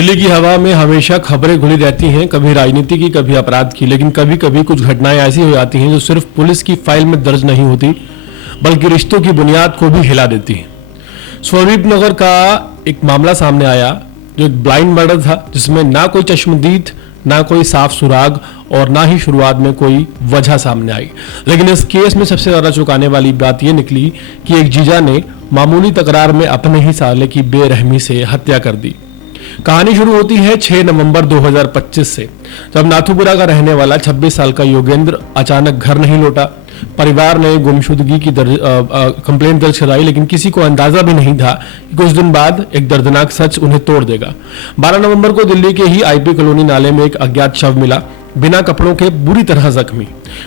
दिल्ली की हवा में हमेशा खबरें घुली रहती हैं, कभी राजनीति की, कभी अपराध की, लेकिन कभी कभी कुछ घटनाएं ऐसी हो जाती हैं जो सिर्फ पुलिस की फाइल में दर्ज नहीं होती बल्कि रिश्तों की बुनियाद को भी हिला देती हैं। स्वरूप नगर का एक मामला सामने आया जो एक ब्लाइंड मर्डर था, जिसमें ना कोई चश्मदीद, ना कोई साफ सुराग और ना ही शुरुआत में कोई वजह सामने आई। लेकिन इस केस में सबसे ज्यादा चौंकाने वाली बात यह निकली कि एक जीजा ने मामूली तकरार में अपने ही साले की बेरहमी से हत्या कर दी। कहानी शुरू होती है 6 नवंबर 2025 से, जब नाथुपुरा का रहने वाला 26 साल का योगेंद्र अचानक घर नहीं लौटा। परिवार ने गुमशुदगी की कंप्लेंट दर्ज कराई, लेकिन किसी को अंदाजा भी नहीं था कि कुछ दिन बाद एक दर्दनाक सच उन्हें तोड़ देगा। 12 नवंबर को दिल्ली के ही आईपी कॉलोनी नाले में एक अज्ञात शव मिला, बिना कपड़ों के, बुरी तरह जख्मी।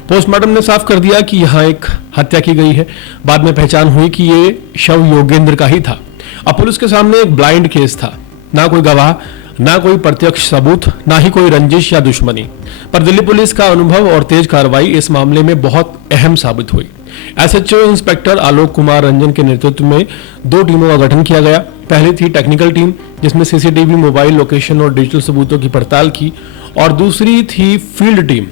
पोस्टमार्टम ने साफ कर दिया कि यहाँ एक हत्या की गई है। बाद में पहचान हुई कि ये शव योगेंद्र का ही था। अब पुलिस के सामने एक ब्लाइंड केस था, ना कोई गवाह, ना कोई प्रत्यक्ष सबूत, ना ही कोई रंजिश या दुश्मनी। पर दिल्ली पुलिस का अनुभव और तेज कार्रवाई इस मामले में बहुत अहम साबित हुई। एसएचओ इंस्पेक्टर आलोक कुमार रंजन के नेतृत्व में 2 टीमों का गठन किया गया। पहली थी टेक्निकल टीम, जिसमें सीसीटीवी, मोबाइल लोकेशन और डिजिटल सबूतों की पड़ताल की, और दूसरी थी फील्ड टीम,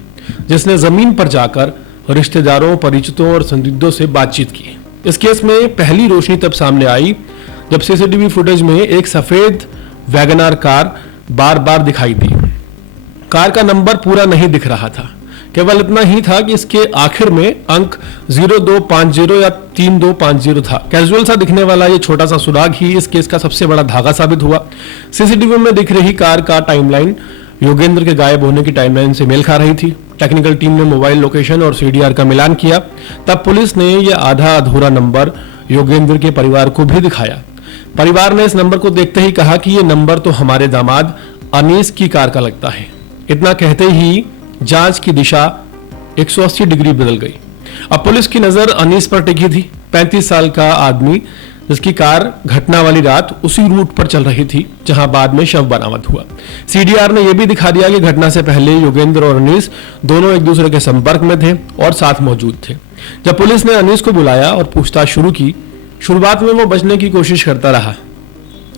जिसने जमीन पर जाकर रिश्तेदारों, परिचितों और संदिग्धों से बातचीत की। इस केस में पहली रोशनी तब सामने आई जब सीसीटीवी फुटेज में एक सफेद वैगनार कार बार बार दिखाई दी। कार का नंबर पूरा नहीं दिख रहा था, केवल इतना ही था कि इसके आखिर में अंक 0250 या 3250 था। कैजुअल सा दिखने वाला ये छोटा सा सुराग ही इस केस का सबसे बड़ा धागा साबित हुआ। सीसीटीवी में दिख रही कार का टाइमलाइन योगेंद्र के गायब होने की टाइमलाइन से मेल खा रही थी। टेक्निकल टीम ने मोबाइल लोकेशन और सीडीआर का मिलान किया। तब पुलिस ने यह आधा अधूरा नंबर योगेंद्र के परिवार को भी दिखाया। परिवार ने इस नंबर को देखते ही कहा कि ये नंबर तो हमारे दामाद अनीस की कार का लगता है। इतना कहते ही जांच की दिशा 180 डिग्री बदल गई। अब पुलिस की नजर अनीस पर टिकी थी। 35 साल का आदमी, जिसकी कार घटना वाली रात उसी रूट पर चल रही थी जहां बाद में शव बरामद हुआ। सीडीआर ने यह भी दिखा दिया कि घटना से पहले योगेंद्र और अनीस दोनों एक दूसरे के संपर्क में थे और साथ मौजूद थे। जब पुलिस ने अनीस को बुलाया और पूछताछ शुरू की, शुरुआत में वो बचने की कोशिश करता रहा,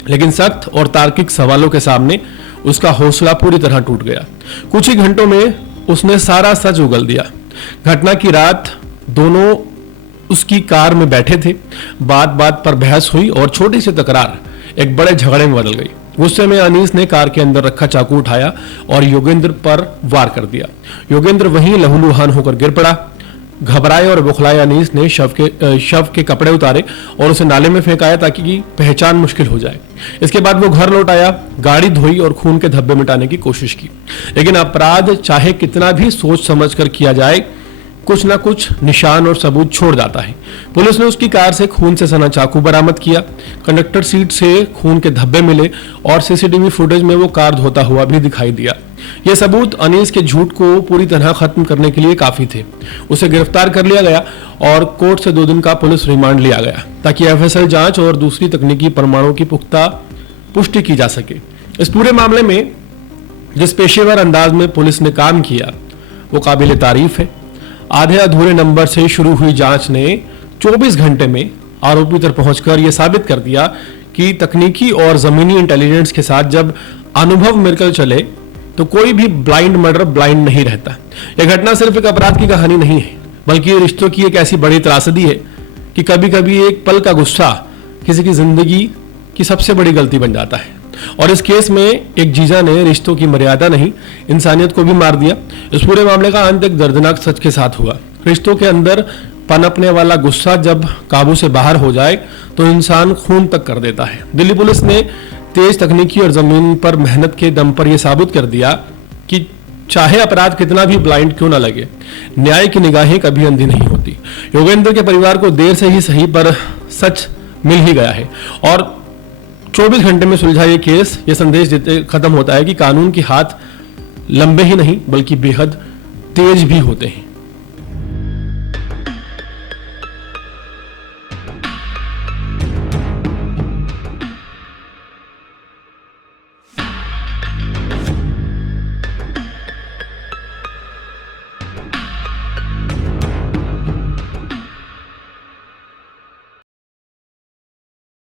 लेकिन सख्त और तार्किक सवालों के सामने उसका हौसला पूरी तरह टूट गया। कुछ ही घंटों में उसने सारा सच उगल दिया। घटना की रात दोनों उसकी कार में बैठे थे। बात बात पर बहस हुई और छोटी सी तकरार एक बड़े झगड़े में बदल गई। गुस्से में अनीस ने कार के अंदर रखा चाकू उठाया और योगेंद्र पर वार कर दिया। योगेंद्र वहीं लहूलुहान होकर गिर पड़ा। घबराए और बुखलाए अनीस ने शव के कपड़े उतारे और उसे नाले में फेंकाया ताकि पहचान मुश्किल हो जाए। इसके बाद वो घर लौट आया, गाड़ी धोई और खून के धब्बे मिटाने की कोशिश की। लेकिन अपराध चाहे कितना भी सोच समझ कर किया जाए, कुछ ना कुछ निशान और सबूत छोड़ जाता है। पुलिस ने उसकी कार से खून से सना चाकू बरामद किया। कंडक्टर सीट से खून के धब्बे मिले और सीसीटीवी फुटेज में वो कार धोता हुआ भी दिखाई दिया। ये सबूत अनीस के झूठ को पूरी तरह खत्म करने के लिए काफी थे। उसे गिरफ्तार कर लिया गया और कोर्ट से 2 दिन का पुलिस रिमांड लिया गया ताकि एफएसएल जांच और दूसरी तकनीकी प्रमाणों की पुख्ता पुष्टि की जा सके। इस पूरे मामले में जिस पेशेवर अंदाज में पुलिस ने काम किया वो काबिल तारीफ है। आधे अधूरे नंबर से शुरू हुई जांच ने 24 घंटे में आरोपी तक पहुंचकर यह साबित कर दिया कि तकनीकी और जमीनी इंटेलिजेंस के साथ जब अनुभव मिलकर चले तो कोई भी ब्लाइंड मर्डर ब्लाइंड नहीं रहता। यह घटना सिर्फ एक अपराध की कहानी नहीं है, बल्कि रिश्तों की एक ऐसी बड़ी त्रासदी है कि कभी कभी एक पल का गुस्सा किसी की जिंदगी की सबसे बड़ी गलती बन जाता है। और इस केस में एक जीजा ने रिश्तों की मर्यादा नहीं, इंसानियत को भी मार दिया। इस पूरे मामले का अंत एक दर्दनाक सच के साथ हुआ। रिश्तों के अंदर पनपने वाला गुस्सा जब काबू से बाहर हो जाए तो इंसान खून तक कर देता है। दिल्ली पुलिस ने तेज तकनीकी और जमीन पर मेहनत के दम पर यह साबित कर दिया कि चाहे अपराध कितना भी ब्लाइंड क्यों ना लगे, न्याय की निगाहें कभी अंधी नहीं होती। योगेंद्र के परिवार को देर से ही सही पर सच मिल ही गया है और 24 घंटे में सुलझा ये केस ये संदेश देते खत्म होता है कि कानून के हाथ लंबे ही नहीं बल्कि बेहद तेज भी होते हैं।